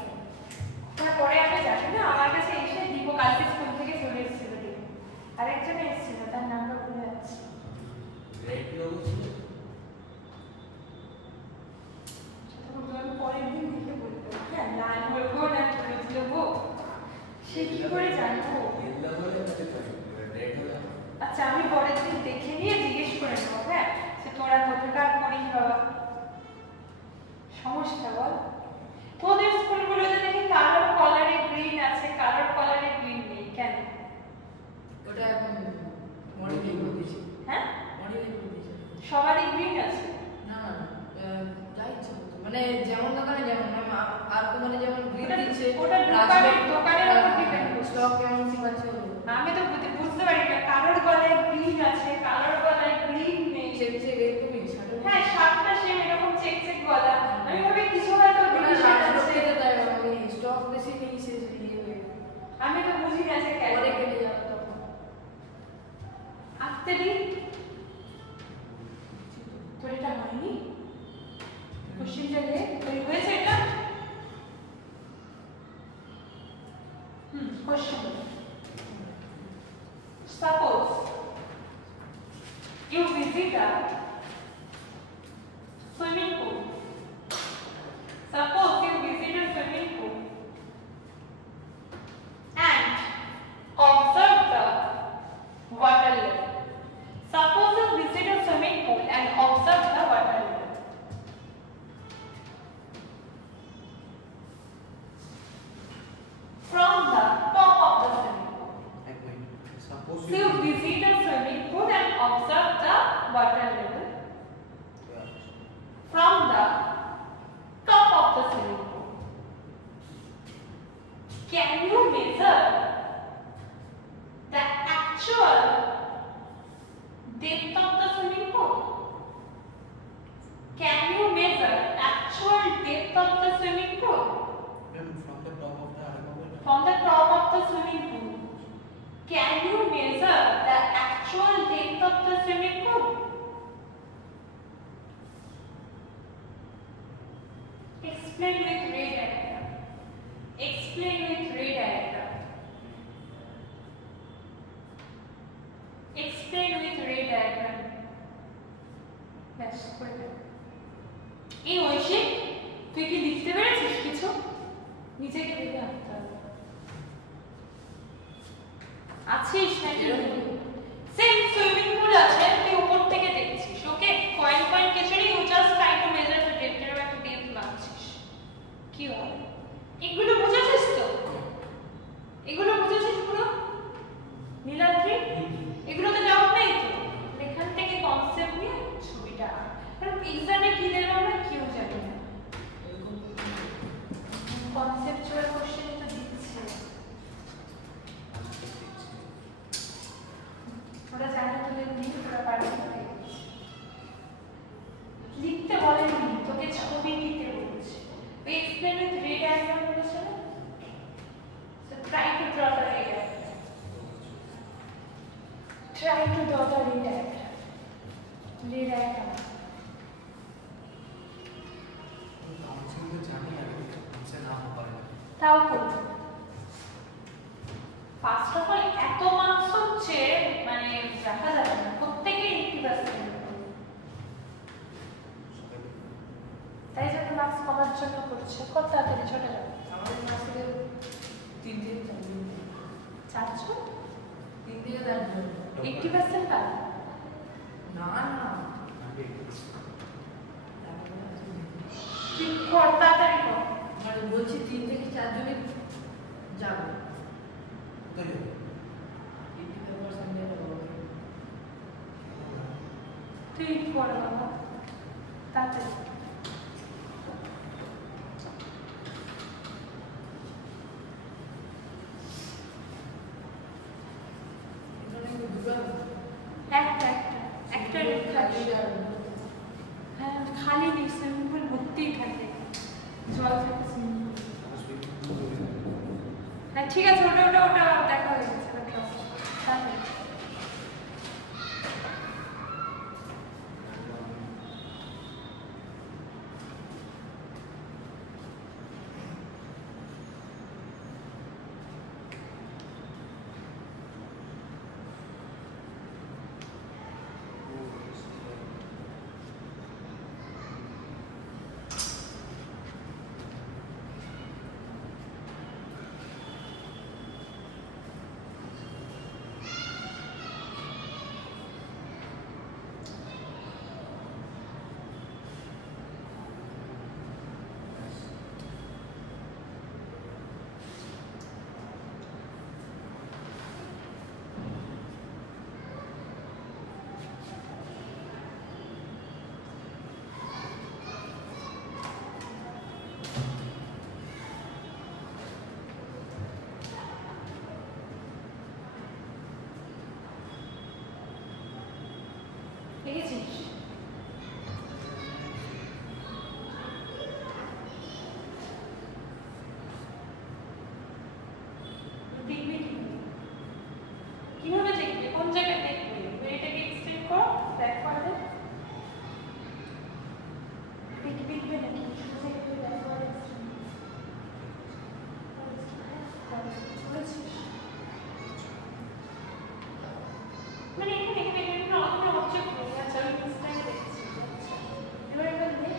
তারপরে আমি জানি না, আমার কাছে এসে দীপ কালকে স্কুল থেকে চলে এসেছিল দীপ। আরেকজন এসেছিল, তার নামটা ভুলে যাচ্ছি। রেড লোগো ছিল আমি পরের দিন দেখে বলবো। হ্যাঁ লাল বলবো না হলুদ লোবো, সে কি করে জানবো? ইয়েলো হলে তাতে রেড হলে আচ্ছা আমি পরের দিন দেখে নিয়ে জিজ্ঞেস করে নেবো। হ্যাঁ সে তোরা কোথাকার করিস বাবা, সমস্যা বল। তোদের স্কুলগুলোতে দেখি কালার কলারে গ্রিন আছে, কালার কলারে গ্রিন নেই কেন? ওটা এখন মডিফাই করে দিয়েছি হ্যাঁ মডিফাই করে দিয়েছি সবারই গ্রিন আছে? না না যা ইচ্ছে করতো। মানে যেমন দোকানে যেমন আর মানে যেমন গ্রিন ওটা- দিচ্ছে ওটা দোকানের উপর depend করছে। স্টক কেমন কি পাচ্ছে আমি তো বুঝতে পারি না, কালার গলায় গ্রিন আছে, কালার গলায় গ্রিন নেই। চেক চেক এরকমই শার্টের হ্যাঁ শার্টটা সেম এরকম চেক চেক গলা। আমি ভাবি কিছু হয়তো ডিভিশন আছে। স্টক বেশি নেই সে আমি তো বুঝি না যে কেন। পরে কেটে যাবে তখন আঁকতে দিই তোর এটা হয়নি? কোশ্চেনটা লে তৈরি হয়েছে এটা? Question suppose you visit a swimming pool. Suppose you visit a swimming pool and observe the water level. Suppose you visit a swimming pool and observe the water level. From the top of the swimming pool. এক minute suppose So you visit a swimming pool and observe the water level swimming pool? Explain with ray diagram. Explain with ray diagram. Explain with ray diagram. ব্যাস করে দাও। এই ঐশিক, তুই কি লিখতে পেরেছিস কিছু? নিজেকে দেখে আনতে হবে। আছিস নাকি? সেম সুইমিং পুল আছে, তুই উপর থেকে দেখছিস। ওকে, পয়েন্ট পয়েন্ট কিছুরই you just try to measure the depth, এর একটা ডেপথ মাপছিস। কি হবে? এগুলো বুঝেছিস তো? এগুলো বুঝেছিস পুরো? নীলাদ্রি, এগুলোতে ডাউট নেই তো? এখান থেকে কনসেপ্ট নিয়ে ছবিটা আঁক। কারণ এক্সামে কি দেবে আমরা কেউ জানি না। কনসেপচুয়াল কোশ্চেন তো দিচ্ছে, ওরা জানে তোদের দিন, ওরা পারবে হয়ে গেছে। লিখতে বলেনি, তোকে ছবি দিতে বলছে। ওই এক্সপ্লেন উইথ রে ডায়াগ্রাম বলেছে না? So try to draw the ray diagram. Try to draw the ray diagram. Ray diagram তাও করবো। ফার্স্ট অফ অল এত মার্কস হচ্ছে মানে রাখা যাবে না, প্রত্যেকে 80% তাই জন্য মার্কস কমার জন্য করছে। কত তাড়াতাড়ি ছোট যাবে আমাদের ক্লাসে 3 থেকে 4 জন। 400 3 থেকে 4 জন। 80% পাবে না না, তুই কর, তাড়াতাড়ি কর। মানে বলছি 3 থেকে 4 জনই যাবে। 80% এর হবে। তুই কর বাবা, তাড়াতাড়ি। এখানে কি দুটো? একটা খালি। হ্যাঁ খালি নেই, সুইমিং পুল ভর্তিই থাকে, জল থাকে সুইমিং পুল। হ্যাঁ ঠিক আছে, ওটা দেখা হয়ে গেছে। তাহলে দেখেছিস? দেখবি কিভাবে দেখবি? কোন জায়গায় দেখবি? এটাকে এক্সটেন্ড কর, ব্যাক করে দেখবে নাকি? ব্যাক করে করেছিস মানে এখানে অন্য অবজেক্ট নেই। আচ্ছা আমি ইনস্টাগ্রামে দেখছি। এবার দেখ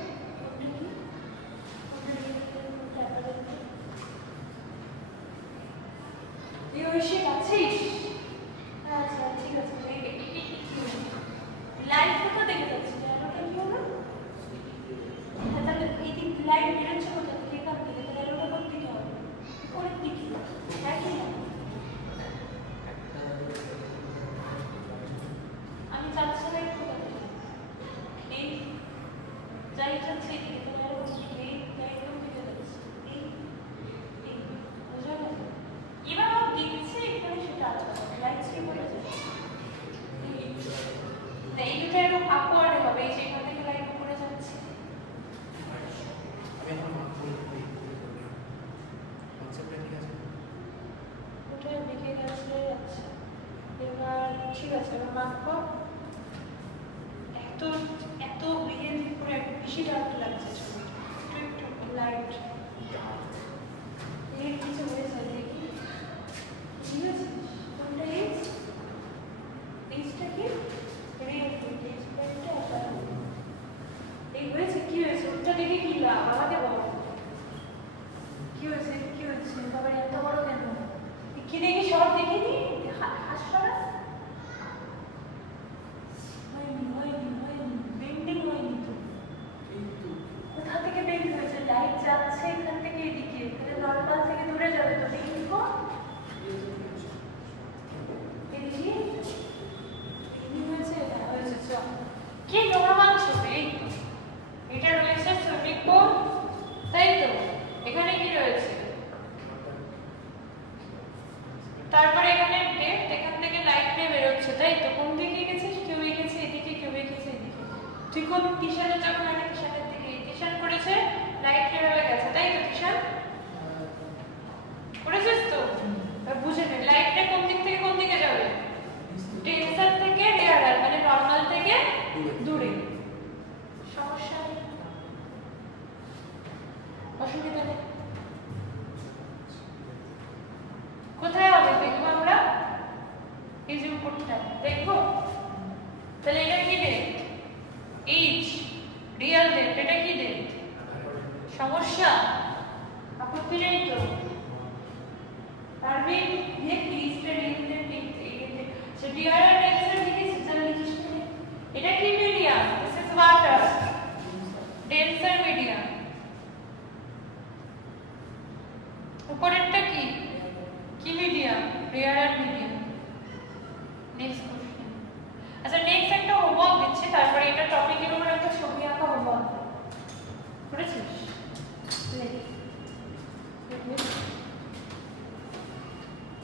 এই ঐশিক আছিস? আচ্ছা ঠিক আছে, লাইভ তো দেখে যাচ্ছি, আলোটা কি হলো? হ্যাঁ তাহলে এই দিক লাইভ বেরোচ্ছে কোথা থেকে? এখান থেকে। তাহলে আলোটা কোন দিকে হবে? ওর দিকে। হ্যাঁ কি না? আমি যাচ্ছি না একটু এই যাই যাচ্ছে এদিকে, তাহলে আরো এই একদম দিকে যাচ্ছে। এই বোঝা গেল? এবার আমার দেখছে এখানে সেটা আলাদা, লাইটস কি বলে যাচ্ছে না, এই দুটো এরকম আপওয়ার্ডে হবে। এই যে এখান থেকে লাইট উপরে যাচ্ছে। আমি এখন মার্ক করে দিই। কনসেপ্টটা ঠিক আছে? ওটা দিকে গেছে। আচ্ছা এবার ঠিক আছে, এবার মার্ক কর। বেশি ডার্ক লাগছে ছবিটা, একটু একটু লাইট এর কিছু হয়েছে দেখি কি হয়েছে কোনটা এইটা কি এই হয়েছে কি হয়েছে ওটা দেখে কি লাভ আমাকে বলো কি হয়েছে বাবা এত বড় কেন কি দেখি সব দেখিনি হাসপাতাল হয়নি বেন্ডিং হয়নি তো কোথা থেকে বেন্ড হয়েছে লাইট যাচ্ছে এখান থেকে এদিকে তাহলে নর্মাল থেকে দূরে যাবে তো বেন্ড কর এদিকে বেন্ডিং হয়েছে চল কি নর্মাল ছবি এই তো এটা রয়েছে সুইমিং পুল তাই তো এখানে কি রয়েছে তারপরে এখানে ডেপ্থ এখান থেকে লাইট নিয়ে বেরোচ্ছে তাই তো কোন দিকে গেছিস কেউ গেছে এদিকে কেউ গেছে এদিকে তুই কোন টিশানের যখন আগে টিশানের দিকে টিশান করেছে লাইট নিয়ে বেরো গেছে তাই তো টিশান করেছিস তো বুঝে নে লাইটটা কোন দিক থেকে কোন দিকে যাবে ডেন্সার থেকে রেয়ারার মানে নরমাল থেকে দূরে সমস্যা নেই অসুবিধা নেই কোথায় হবে দেখবো আমরা এই যে উপরটা দেখবো তাহলে এটা কি ডেট এইচ রিয়েল ডেট এটা কি ডেট সমস্যা আপত্তি নেই তো পারবি ये ক্রিস্টাল ইনটেন্ট সে ডিআরআর টেক্সচার লিখিস চল লিখিস এটা কি medium this is water denser medium উপরেরটা কি কি medium rarer medium next question আচ্ছা নেক্সট একটা হোমওয়ার্ক দিচ্ছি তারপরে এটা টপিকের উপর একটা ছবি আঁকা হোমওয়ার্ক করেছিস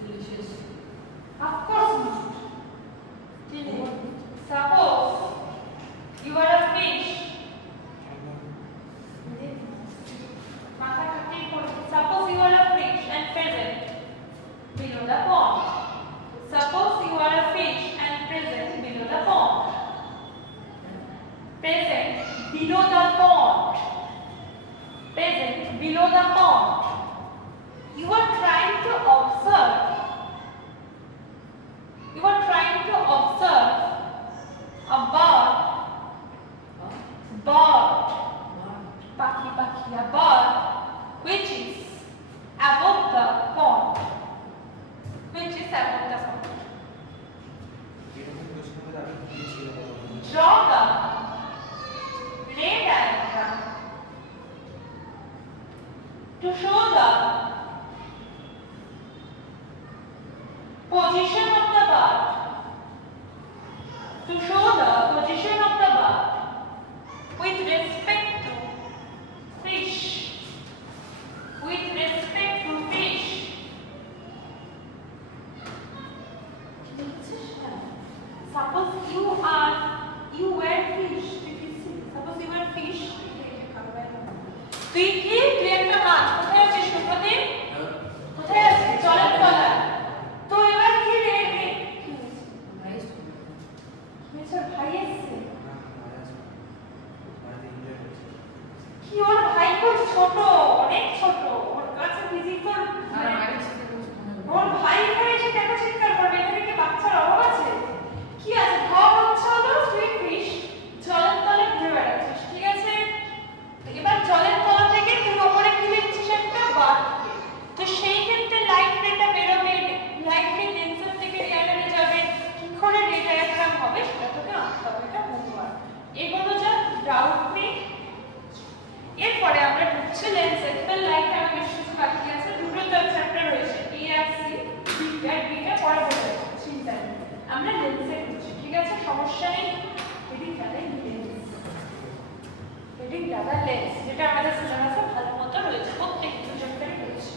delicious of course not suppose you are a fish suppose you are a fish and present below the pond. Suppose you are a fish and present below the pond. Present below the pond. Present below the pond. You are trying to observe. You are trying to observe a bird. Pakhi, a bird which is above the pond. Which is above the pond. Draw the ray diagram to show the position of the bird. To show the position of the bird with respect to fish. With respect to fish. Suppose you were fish. Suppose you were fish. তুই কি তুই একটা মাছ কোথায় আছিস সুপ্রদীপ কোথায় আছিস জলের তলায় তো এবার কি রে কি হয়েছে ভাই এসছে কি ওর ভাই খুব ছোট অনেক ছোট ওর কাছে ফিজিক্যাল ওর ভাই এখানে এসে কেন চিৎকার করবে এখানে কি বাচ্চার অভাব আছে কি আছে ভাব হচ্ছে হলো তুই ফিশ জলের তলে ঘুরে বেড়াচ্ছিস ঠিক আছে এবার জলের তলা থেকে তুই উপরে কি দেখছিস একটা বার্ড তো সেই ক্ষেত্রে লাইট রেটা বেরোবে লাইট রে ডেন্সার থেকে রিয়ারে যাবে কি করে রে ডায়াগ্রাম হবে সেটা তোকে আঁকতে হবে এটা হোমওয়ার্ক এগুলো যা ডাউট নেই এরপরে আমরা ঢুকছি লেন্স এক্সপেল লাইট আর বেশ কিছু বাকি আছে দুটো চ্যাপ্টার রয়েছে ই আর সি আর বিটা পরে বলে চিন্তা নেই আমরা লেন্সে ঢুকছি ঠিক আছে সমস্যা নেই এটি গেলে লেন্স এটি গেলে লেন্স যেটা আমাদের সিলেবাসে ভালো মতো রয়েছে প্রত্যেক দু চ্যাপ্টারে রয়েছে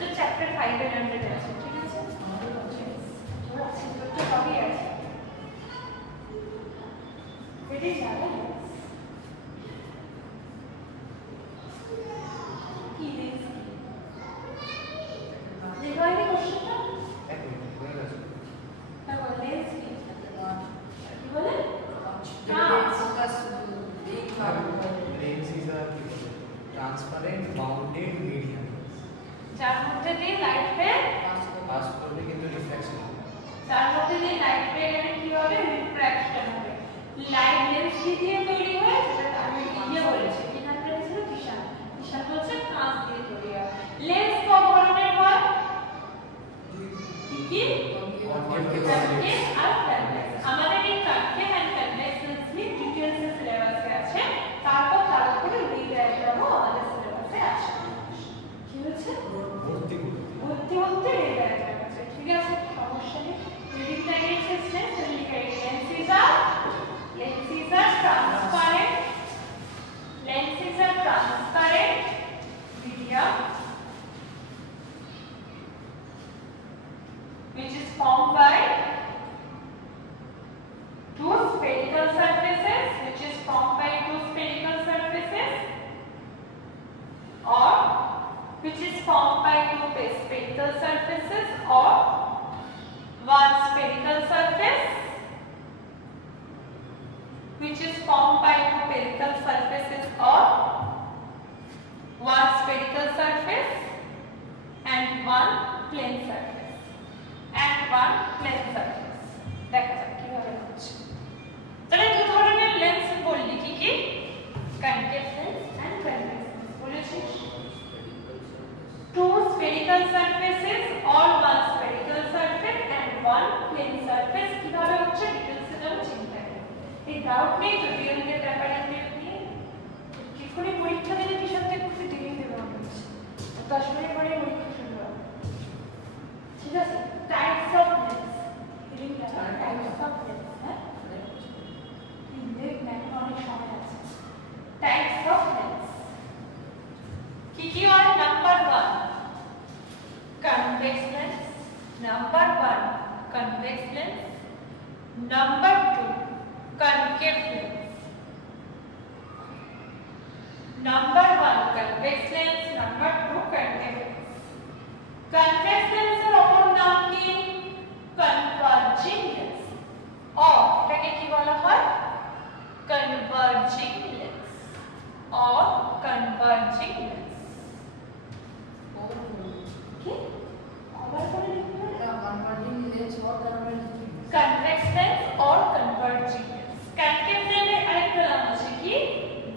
তো চ্যাপ্টার 5 এর আন্ডারে আছে ঠিক আছে তোর আছে তোর তো সবই আছে এটি গেলে লেন্স কি লেন্স যার মধ্যে দিয়ে লাইট রে পাস করবে কিন্তু রিফ্লেকশন হবে। যার মধ্যে দিয়ে লাইট রে এখানে কি হবে রিফ্র্যাকশন হবে। লাইট লেন্স দিয়ে তৈরি হয়, যেটা আমি ইয়ে বলেছি কি নাম ছিল কিষান হচ্ছে কাঁচ দিয়ে তৈরি হয়। লেন্স কত ধরনের হয়? কি কনকেভ আর কনভেক্স। আমাদের এই কনকেভ এন্ড কনভেক্স লেন্স নিয়ে ডিটেইলস এর সিলেবাসে আছে, তারপর তার উপরে রি ডায়াগ্রামও আমাদের সিলেবাসে আছে। কি হচ্ছে ভর্তি রি ডায়াগ্রাম আছে, ঠিক আছে, সমস্যা নেই। রিডিং ডায়াগ্রাম সেন্স লিখে lenses are transparent medium which is formed by two spherical surfaces or which is formed by two spherical surfaces or one spherical surface which is formed by two spherical surfaces or one spherical surface and one plane surface দেখা যাক কিভাবে হচ্ছে। তাহলে দু ধরনের lens বললি কি কি? Concave lens and convex lens বলেছিস। Two spherical surfaces or one spherical surface and one plane surface কিভাবে হচ্ছে ডিটেইলস এর চিন্তা করো। এই ডাউট নেই তো ডিএনএর ব্যাপারে নিয়ে কি করে পরীক্ষা দিলে কি সাথে একটু দেরি দেব আমি 10 মিনিট পরে পরীক্ষা শুরু হবে, ঠিক আছে? Types of lens types of lens হ্যাঁ দেখ না অনেক সময় আছে। টাইপস অফ লেন্স কি কি হয়? Number 1 convex lens, number 1 convex lens, number 2 concave lens. Number 1 convex lens, number 2 concave lens. Convex lens এর অপর নাম কি? converging lens or এটাকে কি বলা হয়? converging lens or converging lens. Convex lens or converging lens. Concave lens এর আরেকটা নাম আছে কি?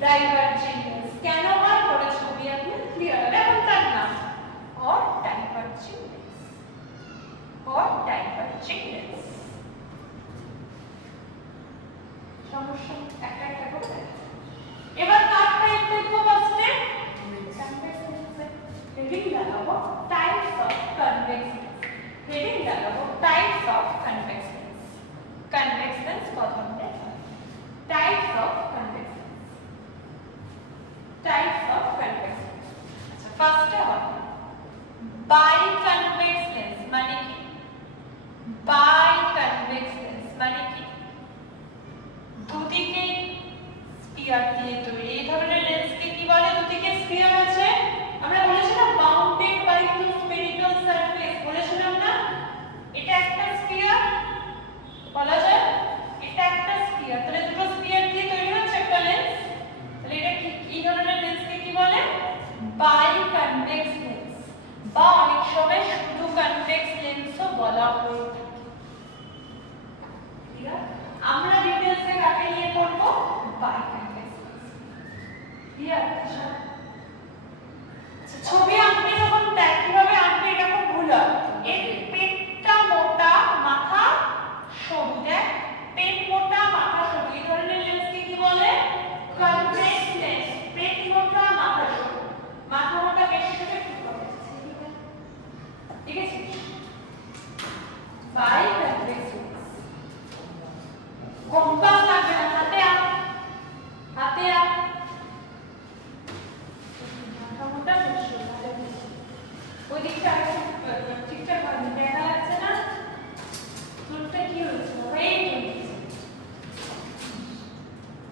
diverging lens. কেন হয় পরে ছবি আপনি ক্লিয়ার হবে এখন তার নাম or diverging lens সমস্যা একটা একটা করে এবার কাট টাইপ দেখবো ফার্স্টে convex lens হেডিং লাগাবো types of convex lens heading লাগাবো types of convex lens convex lens কত ধরনের টাইপস অফ convex lens আচ্ছা ফার্স্টে হবে biconvex lens মানে কি? biconvex lens মানে কি? দুদিকে স্ফিয়ার দিয়ে তৈরি এই ধরনের লেন্সকে কি বলে? দুদিকে স্ফিয়ার আছে, আমরা বলেছিলাম bounded by two spherical surface বলেছিলাম না? এটা একটা স্ফিয়ার বলা যায়, এটা একটা স্ফিয়ার, তাহলে দুটো স্ফিয়ার দিয়ে তৈরি হচ্ছে একটা লেন্স, তাহলে এটা কি এই ধরনের লেন্সকে কি বলে? বাইকনভেক্স লেন্স বা অনেক সময় শুধু কনভেক্স লেন্সও বলা হয়ে থাকে। ক্লিয়ার? আমরা ডিটেইলসে কাকে নিয়ে পড়ব? বাইকনভেক্স লেন্স। ক্লিয়ার? ছবি আঁকতে যখন কিভাবে আঁকবে এটা খুব ভুল হয়। এর পেটটা মোটা মাথা সরু, দেখ পেট মোটা মাথা সরু এই ধরনের লেন্সকে কি বলে? Convex lens. পেট মোটা মাথা সরু, মাথা মোটা বেশি সরু কি হবে? ঠিক আছে? বাইকনভেক্স লেন্স। কম্পাস লাগবে না, হাতে আঁক মোটা বেশি ভালো বেশি ওই দিকটা ঠিকঠাক ভাবে দেখা যাচ্ছে না? তোরটা কি হয়েছে? ওয়েট হয়েছে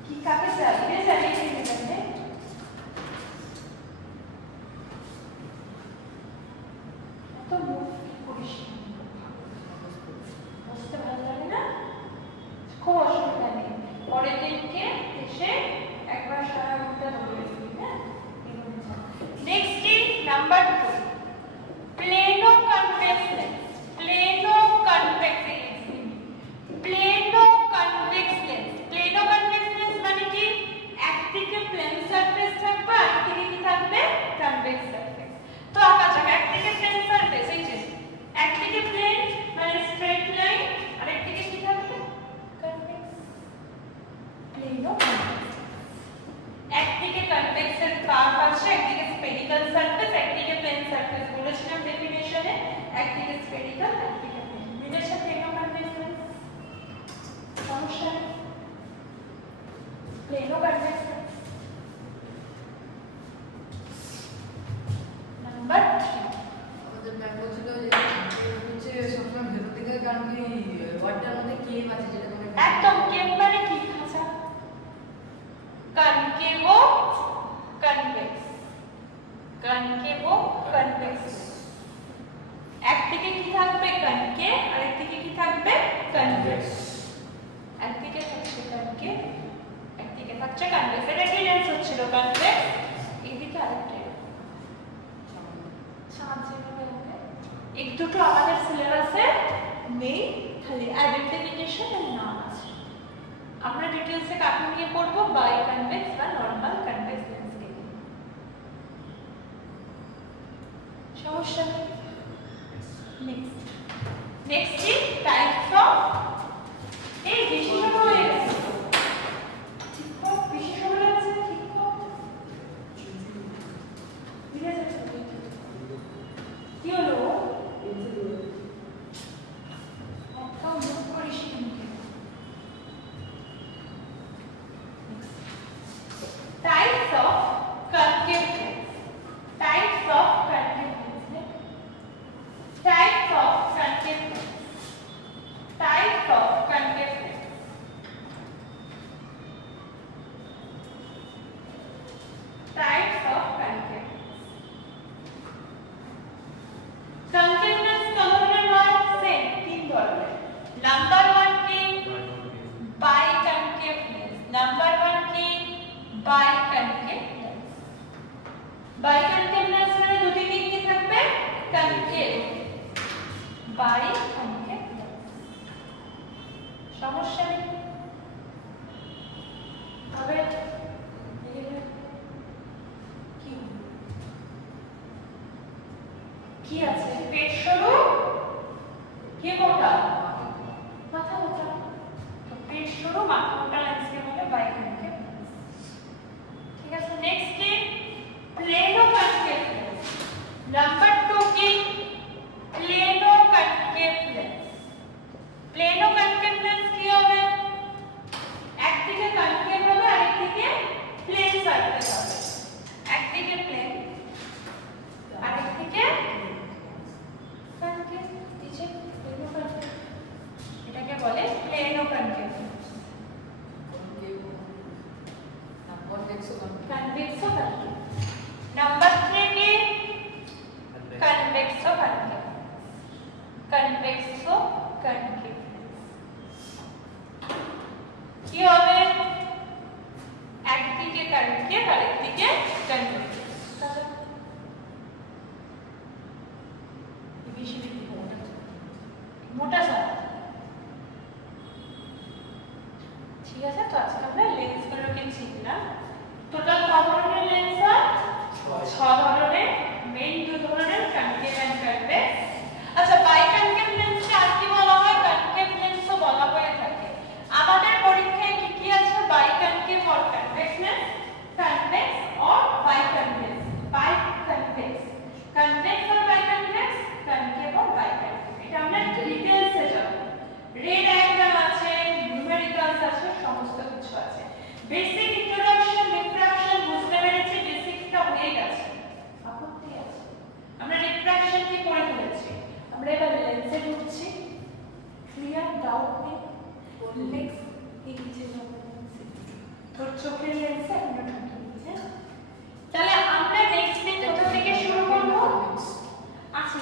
কি কাকে চাইবে চালিয়ে দিতে এত মুখ করিস বুঝতে ভালো লাগে না? খুব অসুবিধা নেই, পরের দিনকে এসে একবার সারা ঘন্টা ধরে দিবি। হ্যাঁ নেক্সট কি? নাম্বার 2 প্লেন ও কনভেক্স লেন্স। নাম্বার 3 আমাদের ম্যাম বলছিল যে হচ্ছে সবসময় ভেতর থেকে কারণ কি ওয়ার্ডটার মধ্যে কেম আছে যেটা মানে একদম কেম মানে কি খাঁচা, কনকেভো কনভেক্স, কনকেভো কনভেক্স। একদিকে কি থাকবে কনকেভ, আরেকদিকে কি থাকবে কনভেক্স। একদিকে থাকছে কনকেভ, একদিকে থাকছে কনভেক্স। এটা কি লেন্স হচ্ছিল কনভেক্স, এইদিকে আরেকটা চাঁদ যেভাবে হবে। এই দুটো আমাদের সিলেবাসে নেই, খালি আইডেন্টিফিকেশন এর নাম আছে। আমরা ডিটেইলসে কাকে নিয়ে পড়ব, বাই কনভেক্স বা নরমাল কনভেক্স লেন্সকে। সমস্যা নেই। নেক্সট কি টাইপস অফ, এই বেশি সময় হয়ে গেছে ঠিক কর, বেশি সময় লাগছে ঠিক কর, ধীরে ধীরে কি হলো একদম মুখ করিস কিন্তু। Types of concave lens. Types of concave lens. Types of concave lens. Types of concave lens. Types of concave lens. Concave lens কতগুলো হয়? সেম তিন ধরনের। নাম্বার 1 কি biconcave lens. নাম্বার 1 কি biconcave lens. Biconcave lens মানে দুটি দিক কি থাকবে কনকেভ, biconcave lens। সমস্যা নেই। তবে কি আছে, পেট সরু কি মোটা, মাথা মোটা, তো পেট সরু মাথা মোটা লেন্সকে বলে biconcave lens। ঠিক আছে, নেক্সট কি প্লেনো কনকেভ লেন্স। নাম্বার 2 কি plano concave lens. Plano concave lens কি হবে, একদিকে কনকেভ হবে আরেকদিকে প্লেন সারফেস হবে। একদিকে প্লেন আরেকদিকে কনকেভ, নিচে প্লেনো কনকেভ, এটাকে বলে প্লেনো কনকেভ লেন্স। কনভেক্স ও Convex or concave. Number 3 ki convex or concave. Convex or concave. কি হবে, একদিকে কনকেভ আরেকদিকে কনভেক্স। বেশি বেশি মোটা ছাড়া। ঠিক আছে, তো আজকে আমরা লেন্সগুলোকে শিখলাম। টোটাল কত ধরনের লেন্স হয়? 6 ধরনের, মেইন 2 ধরনের কনকেভ এন্ড কনভেক্স। আচ্ছা, বাইকনকেভ লেন্সকে আর কি বলা হয়? কনকেভ লেন্সও বলা হয়ে থাকে। আমাদের পরীক্ষায় কি কি আছে? Biconcave or convex lens, convex or biconvex, biconvex, convex or biconvex, concave or biconvex. এটা আমরা ডিটেইলসে যাব। রে ডায়াগ্রাম আছে, নিউমেরিক্যালস আছে, সমস্ত কিছু আছে। বেসিক ইন্ট্রোডাকশন, রিফ্রাকশন বুঝতে পেরেছি, বেসিকটা হয়ে গেছে। আপত্তি আছে? আমরা রিফ্রাকশন কি করে ফেলেছি, আমরা এবার লেন্সে ঢুকছি। ক্লিয়ার, ডাউট নেই? নেক্সট এই নিচে যাব লেন্সে, তোর চোখের লেন্সে আমরা ঢুকি। হ্যাঁ, তাহলে আমরা নেক্সট দিন কোথা থেকে শুরু করব? আচ্ছা,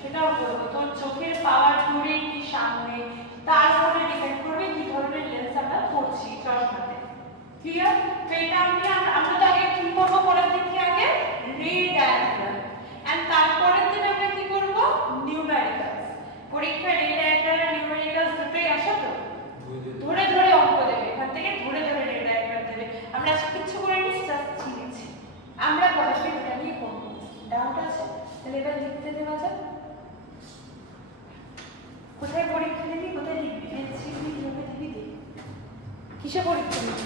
সেটাও বলবো। তোর চোখের পাওয়ার দূরে কি সামনে, তার উপরে ডিপেন্ড করবে কি ধরনের লেন্স আমরা পড়ছি চশমাতে। ক্লিয়ার? তো এটা আমরা তো আগে কি করব, পরের দিন কি আগে রে ডায়াগ্রাম, এন্ড তারপরের দিন আমরা কি করব, নিউমেরিক্যালস। পরীক্ষা রে ডায়াগ্রাম আর নিউমেরিক্যালস দুটোই আসে তো, ধরে ধরে অঙ্ক দেবে, এখান থেকে ধরে ধরে রে ডায়াগ্রাম দেবে। আমরা কিছু করে নিই, জাস্ট চিনেছি। আমরা পড়াশোনা এটা নিয়ে করব। ডাউট আছে? তাহলে এবার লিখতে দেওয়া যাক। কোথায় পরীক্ষা দিবি, কোথায় লিখবি, পেন্সিল দিয়ে কিভাবে দিবি, কিসে পরীক্ষা দিবি?